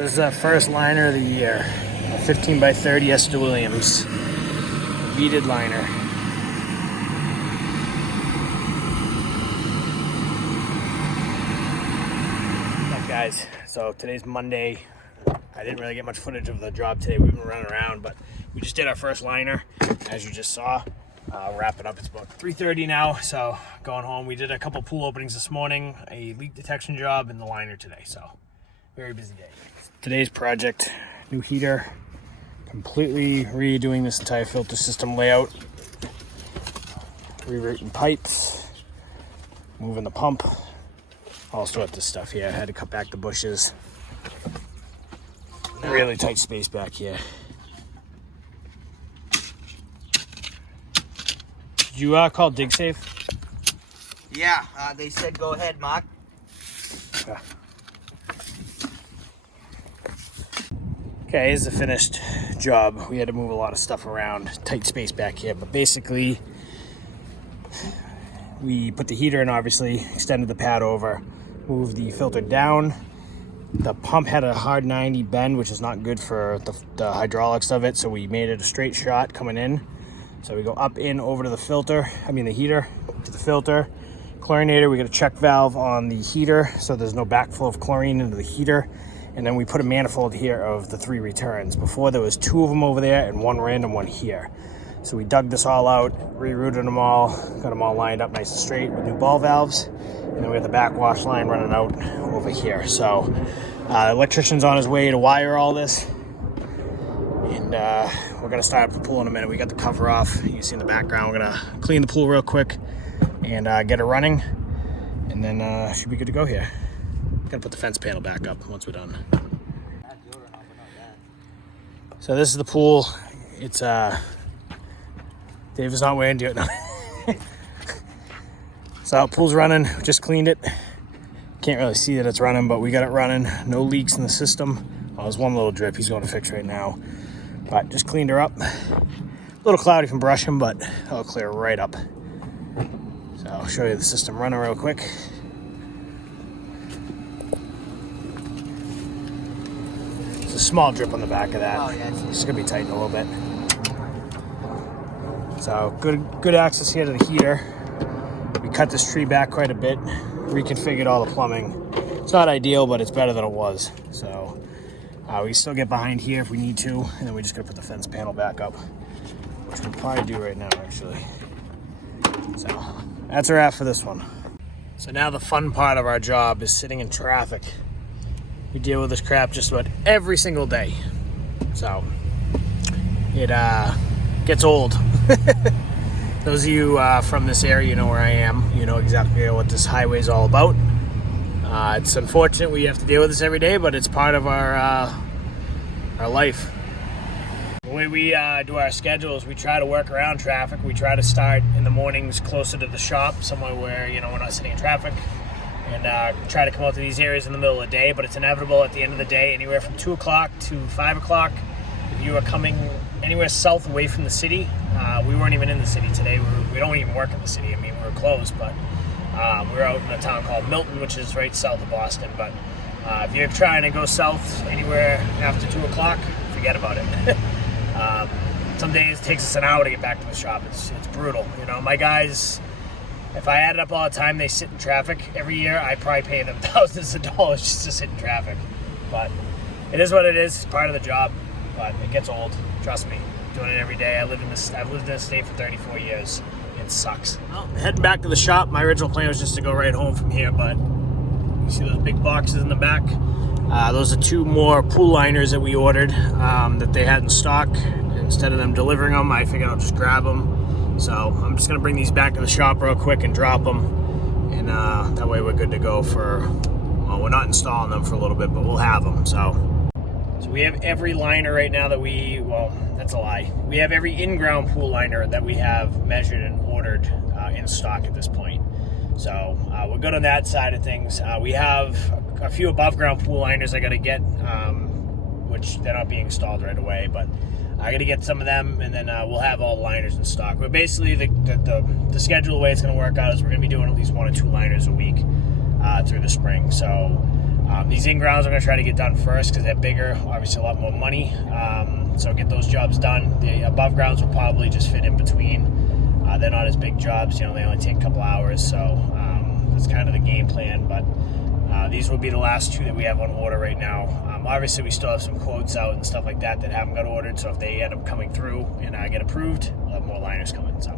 So this is our first liner of the year. A 15 by 30 Esther Williams. Beaded liner. What's up, guys? So today's Monday. I didn't really get much footage of the job today. We've been running around, but we just did our first liner, as you just saw. Wrapping up. It's about 3:30 now, so going home. We did a couple pool openings this morning, a leak detection job, and the liner today. So very busy day. Today's project: new heater, completely redoing this entire filter system layout, rerouting pipes, moving the pump, all sorts of stuff here. I had to cut back the bushes. Really tight space back here. Did you call DigSafe? Yeah, they said go ahead, Mark. Okay, here's the finished job. We had to move a lot of stuff around, tight space back here, but basically we put the heater in, obviously, extended the pad over, moved the filter down. The pump had a hard 90 bend, which is not good for the hydraulics of it, so we made it a straight shot coming in. So we go up, in, over to the the heater, to the filter. Chlorinator, we got a check valve on the heater, so there's no backflow of chlorine into the heater. And then we put a manifold here of the 3 returns. Before there was 2 of them over there and 1 random one here. So we dug this all out, rerouted them all, got them all lined up nice and straight with new ball valves. And then we have the backwash line running out over here. So the electrician's on his way to wire all this. And we're gonna start up the pool in a minute. We got the cover off. You can see in the background. We're gonna clean the pool real quick and get it running. And then should be good to go here. Gotta put the fence panel back up once we're done. So this is the pool. It's Dave is not wearing deer. No. So pool's running. Just cleaned it. Can't really see that it's running, but we got it running. No leaks in the system. Oh, there's one little drip he's going to fix right now. But just cleaned her up. A little cloudy from brushing, but it'll clear right up. So I'll show you the system running real quick. There's a small drip on the back of that. Oh, yeah, it's gonna be tightened a little bit. So good access here to the heater. We cut this tree back quite a bit, reconfigured all the plumbing. It's not ideal, but it's better than it was. So we can still get behind here if we need to, and then we just gotta put the fence panel back up, which we'll probably do right now, actually. So that's a wrap for this one. So now the fun part of our job is sitting in traffic. We deal with this crap just about every single day. So it gets old. Those of you from this area, you know where I am. You know exactly what this highway is all about. It's unfortunate we have to deal with this every day, but it's part of our life. The way we do our schedules, we try to work around traffic. We try to start in the mornings closer to the shop, somewhere where we're not sitting in traffic, and try to come out to these areas in the middle of the day. But it's inevitable at the end of the day, anywhere from 2 o'clock to 5 o'clock. If you are coming anywhere south away from the city, we weren't even in the city today. We don't even work in the city. I mean, we're closed, but we're out in a town called Milton, which is right south of Boston. But if you're trying to go south anywhere after 2 o'clock, forget about it. Some days it takes us an hour to get back to the shop. It's brutal. My guys, if I added up all the time they sit in traffic every year, I probably pay them thousands of dollars just to sit in traffic. But it is what it is. It's part of the job. But it gets old. Trust me. Doing it every day. I've lived in this state for 34 years. It sucks. Well, heading back to the shop. My original plan was just to go right home from here, but you see those big boxes in the back? Those are 2 more pool liners that we ordered that they had in stock. Instead of them delivering them, I figured I'll just grab them. So I'm just gonna bring these back to the shop real quick and drop them. And that way we're good to go for, well, we're not installing them for a little bit, but we'll have them, so we have every liner right now that well, that's a lie. We have every inGround pool liner that we have measured and ordered in stock at this point. So we're good on that side of things. We have a few above ground pool liners I got to get, which they're not being installed right away, but I got to get some of them, and then we'll have all the liners in stock. But basically, the schedule, the way it's going to work out is we're going to be doing at least 1 or 2 liners a week through the spring. So These inGrounds I'm going to try to get done first because they're bigger, obviously a lot more money. So get those jobs done. The above grounds will probably just fit in between. They're not as big jobs, they only take a couple hours, so that's kind of the game plan. But these will be the last 2 that we have on order right now. Obviously, we still have some quotes out and stuff like that haven't got ordered, so if they end up coming through and get approved, we'll have more liners coming. So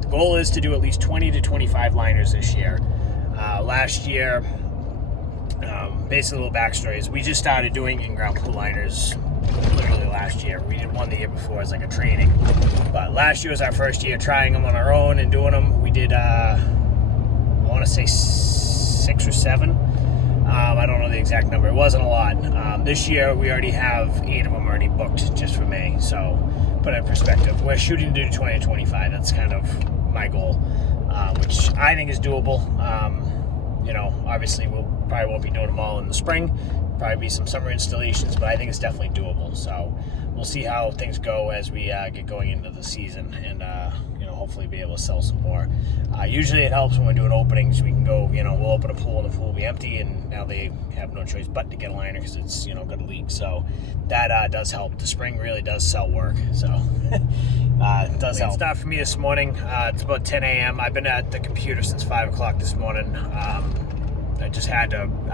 the goal is to do at least 20 to 25 liners this year. Last year, basically a little backstory is we just started doing inGround pool liners literally last year. We did one the year before as like a training, but last year was our first year trying them on our own and doing them. We did I want to say 6 or 7. I don't know the exact number. It wasn't a lot. This year we already have 8 of them already booked just for May. So put it in perspective, we're shooting to do 20 to 25. That's kind of my goal, which I think is doable. Obviously we'll probably won't be doing them all in the spring. Probably be some summer installations, but I think it's definitely doable. So we'll see how things go as we get going into the season, and hopefully be able to sell some more. Usually it helps when we're doing openings. We can go, we'll open a pool and the pool will be empty, and now they have no choice but to get a liner because it's going to leak. So that does help. The spring really does sell work, so it does help. Start for me this morning. It's about 10 a.m. I've been at the computer since 5 o'clock this morning. I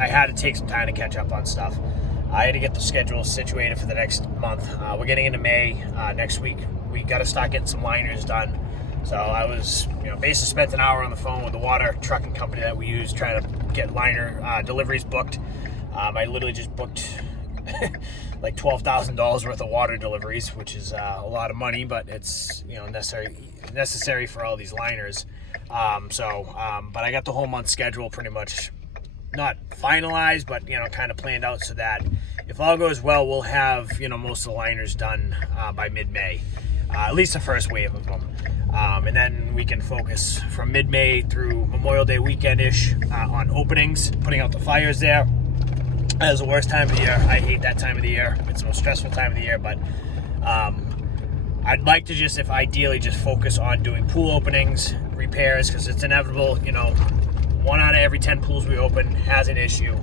had to take some time to catch up on stuff. I had to get the schedule situated for the next month. We're getting into May next week. We got to start getting some liners done. So I was, basically spent an hour on the phone with the water trucking company that we use trying to get liner deliveries booked. I literally just booked like $12,000 worth of water deliveries, which is a lot of money, but it's necessary for all these liners. But I got the whole month schedule pretty much not finalized, but kind of planned out so that if all goes well, we'll have most of the liners done by mid-May, at least the first wave of them. And then we can focus from mid-May through Memorial Day weekend-ish on openings, putting out the fires there. That is the worst time of the year. I hate that time of the year. It's the most stressful time of the year, but I'd like to ideally just focus on doing pool openings, repairs, because it's inevitable, 1 out of every 10 pools we open has an issue.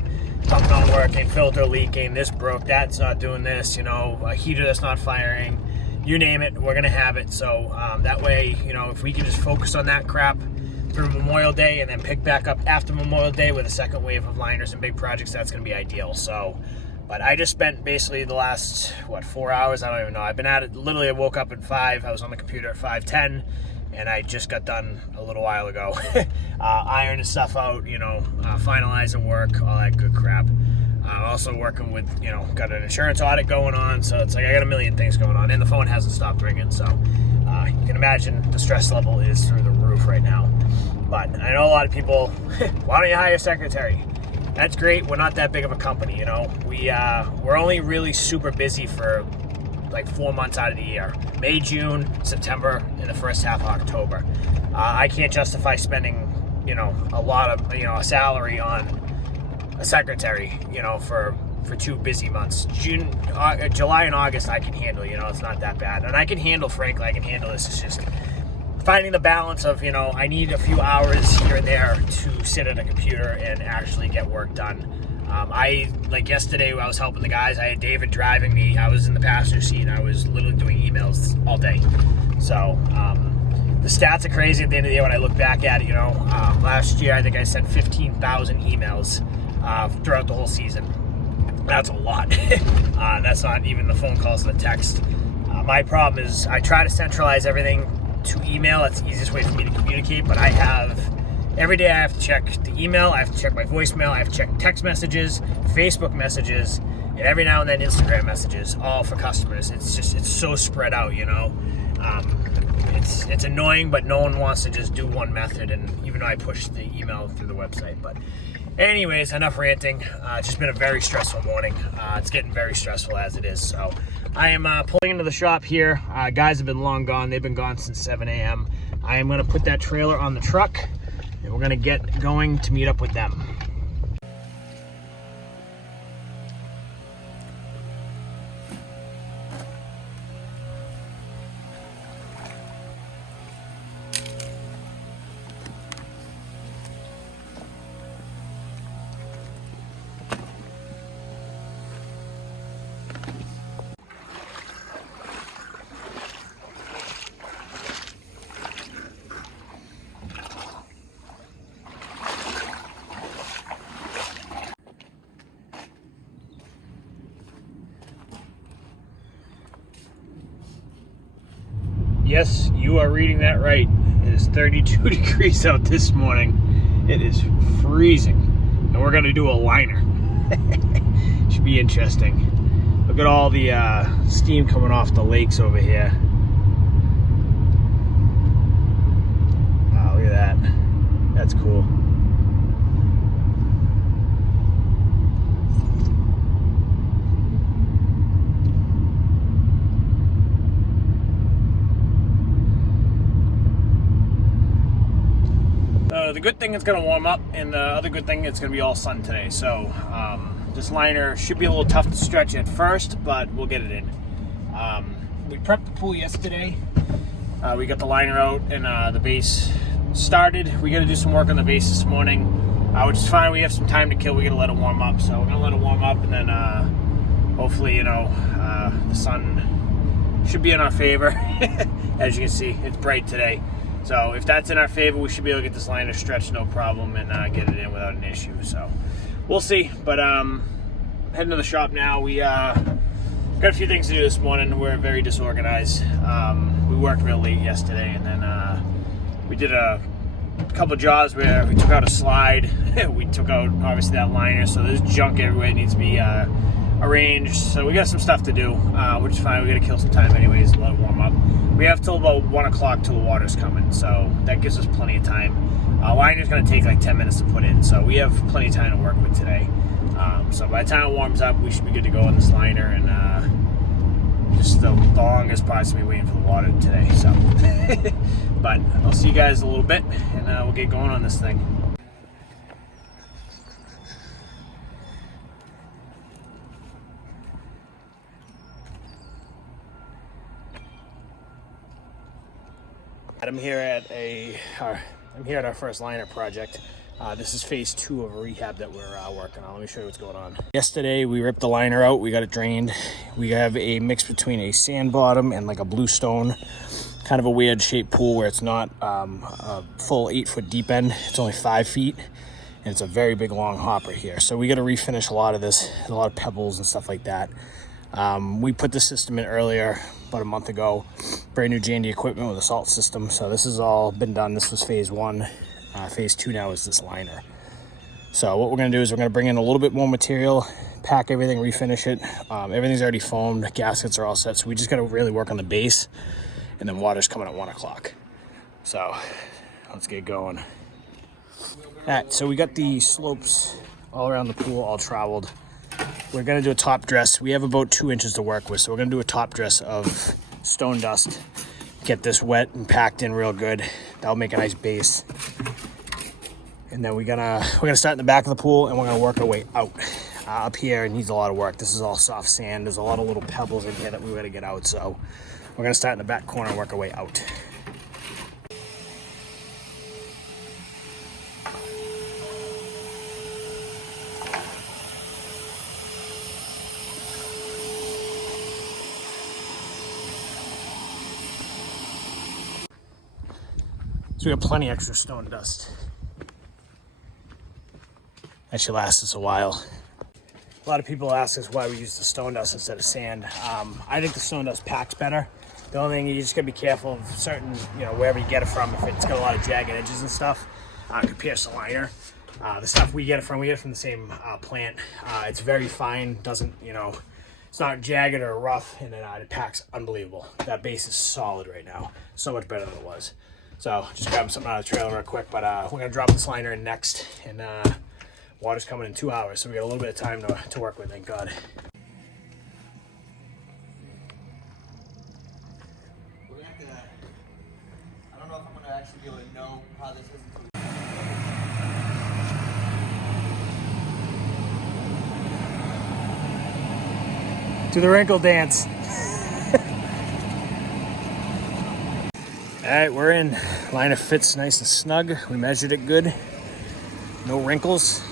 Something not working, filter leaking, this broke, that's not doing this, a heater that's not firing. You name it, we're gonna have it. So that way, if we can just focus on that crap through Memorial Day and then pick back up after Memorial Day with a second wave of liners and big projects, that's gonna be ideal. So, but I just spent basically the last, 4 hours? I don't even know. I've been at it, literally I woke up at 5, I was on the computer at 5:10, and I just got done a little while ago. Ironing stuff out, finalizing work, all that good crap. Also working with, got an insurance audit going on, so it's like I got a million things going on, and the phone hasn't stopped ringing, so you can imagine the stress level is through the roof right now. But I know a lot of people, why don't you hire a secretary? That's great. We're not that big of a company, we're only really super busy for like 4 months out of the year: May, June, September, and the first half of October. I can't justify spending a lot of a salary on a secretary for 2 busy months. July and August I can handle, it's not that bad, and I can handle this. It's just finding the balance of I need a few hours here and there to sit at a computer and actually get work done. Like yesterday I was helping the guys. I had David driving me. I was in the passenger seat and I was literally doing emails all day. So the stats are crazy at the end of the year when I look back at it. Last year I think I sent 15,000 emails throughout the whole season. That's a lot. That's not even the phone calls and the text. My problem is I try to centralize everything to email. That's the easiest way for me to communicate, but every day I have to check the email, I have to check my voicemail, I have to check text messages, Facebook messages, and every now and then Instagram messages, all for customers. It's so spread out, It's annoying, but no one wants to just do one method, and even though I push the email through the website. But anyways, enough ranting. It's just been a very stressful morning. It's getting very stressful as it is. So I am pulling into the shop here. Guys have been long gone. They've been gone since 7 a.m. I am going to put that trailer on the truck, and we're going to get going to meet up with them. Yes, you are reading that right. It is 32 degrees out this morning. It is freezing. And we're gonna do a liner. Should be interesting. Look at all the steam coming off the lakes over here. Wow, look at that. That's cool. The good thing, it's going to warm up, and the other good thing, it's going to be all sun today. So this liner should be a little tough to stretch at first, but we'll get it in. We prepped the pool yesterday. We got the liner out and the base started. We got to do some work on the base this morning, which is fine. We have some time to kill. We got to let it warm up. So we're going to let it warm up, and then hopefully, you know, the sun should be in our favor. As you can see, it's bright today. So if that's in our favor, we should be able to get this liner stretched no problem and get it in without an issue. So we'll see. But heading to the shop now. We got a few things to do this morning. We're very disorganized. We worked real late yesterday, and then we did a couple jobs where we took out a slide. We took out, obviously, that liner. So there's junk everywhere. It needs to be arranged. So we got some stuff to do, which is fine. We got to kill some time anyways and let it warm up. We have till about 1 o'clock till the water's coming, so that gives us plenty of time. Liner's going to take like 10 minutes to put in, so we have plenty of time to work with today. So by the time it warms up, we should be good to go on this liner, and just the longest part's going to be waiting for the water today. So, but I'll see you guys in a little bit, and we'll get going on this thing. I'm here at our first liner project. This is phase 2 of a rehab that we're working on. Let me show you what's going on. Yesterday we ripped the liner out. We got it drained. We have a mix between a sand bottom and like a bluestone, kind of a weird shaped pool where it's not a full 8-foot deep end. It's only 5 feet, and it's a very big long hopper here. So we got to refinish a lot of this. There's a lot of pebbles and stuff like that. We put the system in earlier, about a month ago. Brand new J&D equipment with a salt system. So this has all been done. This was phase 1. Phase 2 now is this liner. So what we're going to do is we're going to bring in a little bit more material, pack everything, refinish it. Everything's already foamed. Gaskets are all set. So we just got to really work on the base, and then water's coming at 1 o'clock. So let's get going. All right, so we got the slopes all around the pool, all traveled. We're going to do a top dress. We have about 2 inches to work with, so we're going to do a top dress of stone dust. Get this wet and packed in real good. That'll make a nice base. And then we're gonna start in the back of the pool, and we're gonna work our way out. Up here, it needs a lot of work. This is all soft sand. There's a lot of little pebbles in here that we gotta get out. So we're gonna start in the back corner and work our way out. So we got plenty extra stone dust. That should last us a while. A lot of people ask us why we use the stone dust instead of sand. I think the stone dust packs better. The only thing, you just gotta be careful of certain, wherever you get it from, if it's got a lot of jagged edges and stuff, it could pierce the liner. The stuff we get it from the same plant. It's very fine, doesn't, it's not jagged or rough, and then it packs unbelievable. That base is solid right now. So much better than it was. So just grabbing something out of the trailer real quick, but we're gonna drop this liner in next, and water's coming in 2 hours, so we got a little bit of time to work with, thank God. We're gonna have to, I don't know if I'm gonna actually be able to know how this is until Do the wrinkle dance. All right, we're in. Liner fits nice and snug. We measured it good. No wrinkles.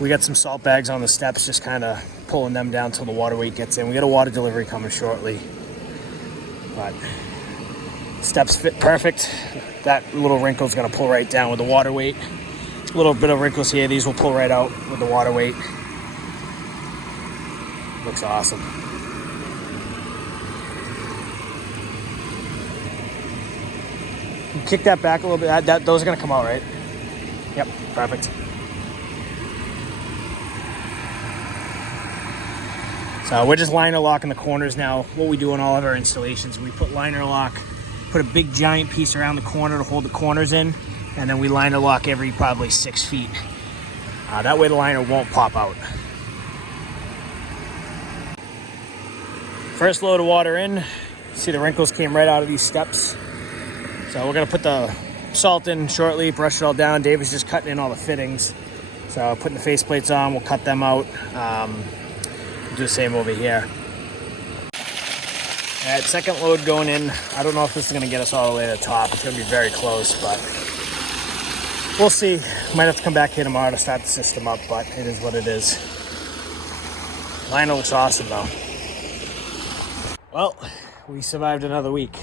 We got some salt bags on the steps, just kind of pulling them down till the water weight gets in. We got a water delivery coming shortly, but steps fit perfect. That little wrinkle is gonna pull right down with the water weight. A little bit of wrinkles here. These will pull right out with the water weight. Looks awesome. kick that back a little bit. Those are gonna come out, right? Yep, perfect. So we're just liner locking the corners now. What we do in all of our installations, we put liner lock, put a big giant piece around the corner to hold the corners in, and then we liner lock every probably 6 feet. That way the liner won't pop out. First load of water in. See the wrinkles came right out of these steps. So we're gonna put the salt in shortly, brush it all down. David's just cutting in all the fittings. So putting the faceplates on, we'll cut them out. Do the same over here. All right, second load going in. I don't know if this is gonna get us all the way to the top. It's gonna be very close, but we'll see. Might have to come back here tomorrow to start the system up, but it is what it is. Liner looks awesome though. Well, we survived another week.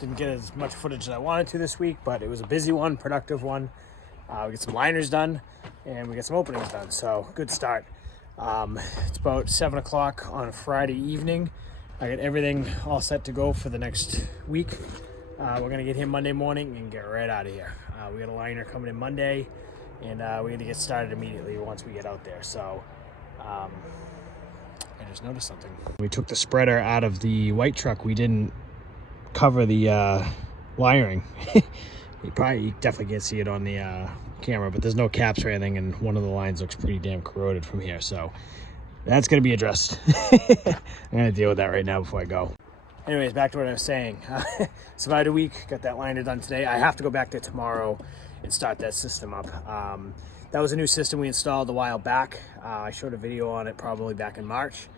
Didn't get as much footage as I wanted to this week, but it was a busy one, productive one. We get some liners done and we get some openings done, so good start. It's about 7 o'clock on Friday evening. I got everything all set to go for the next week. We're gonna get here Monday morning and get right out of here. We got a liner coming in Monday, and we're gonna get started immediately once we get out there. So I just noticed something. We took the spreader out of the white truck. We didn't cover the wiring. You definitely can't see it on the camera, but there's no caps or anything, and one of the lines looks pretty damn corroded from here, so that's going to be addressed. I'm going to deal with that right now before I go. Anyways, back to what I was saying. Survived a week, got that liner done today. I have to go back there tomorrow and start that system up. That was a new system we installed a while back. I showed a video on it probably back in March.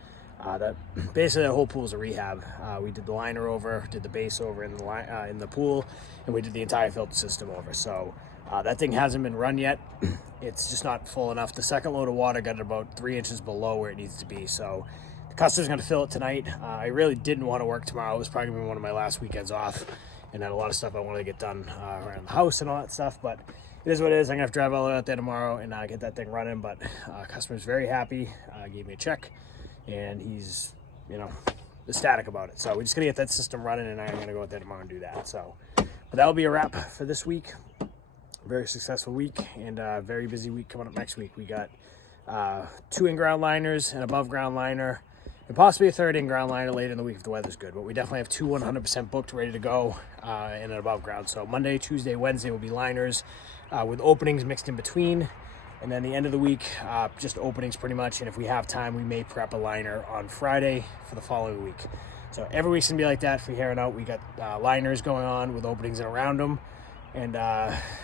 That basically the whole pool is a rehab. We did the liner over, did the base over in the pool, and we did the entire filter system over. So that thing hasn't been run yet. It's just not full enough. The second load of water got it about 3 inches below where it needs to be. So the customer's going to fill it tonight. I really didn't want to work tomorrow. It was probably going to be one of my last weekends off, and had a lot of stuff I wanted to get done around the house and all that stuff. But it is what it is. I'm going to have to drive all the way out there tomorrow and get that thing running. But customer's very happy. Gave me a check, and he's, ecstatic about it. So we're just going to get that system running, and I'm going to go out there tomorrow and do that. So, but that will be a wrap for this week. Very successful week, and a very busy week coming up next week. We got 2 in-ground liners, an above-ground liner, and possibly a 3rd in-ground liner later in the week if the weather's good. But we definitely have 2 100% booked, ready to go, and an above-ground. So Monday, Tuesday, Wednesday will be liners with openings mixed in between. And then the end of the week, just openings pretty much. And if we have time, we may prep a liner on Friday for the following week. So every week's gonna be like that for here on out. We got liners going on with openings in around them, and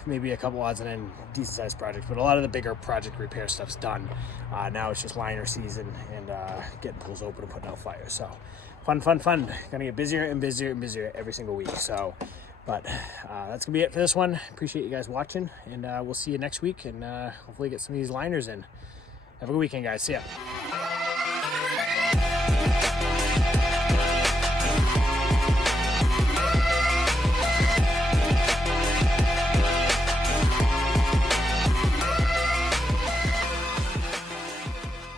maybe a couple odds and end decent sized projects. But a lot of the bigger project repair stuff's done. Now it's just liner season and getting pools open and putting out fires. So fun. Gonna get busier and busier and busier every single week. So, but that's gonna be it for this one. Appreciate you guys watching, and we'll see you next week, and hopefully get some of these liners in. Have a good weekend, guys. See ya.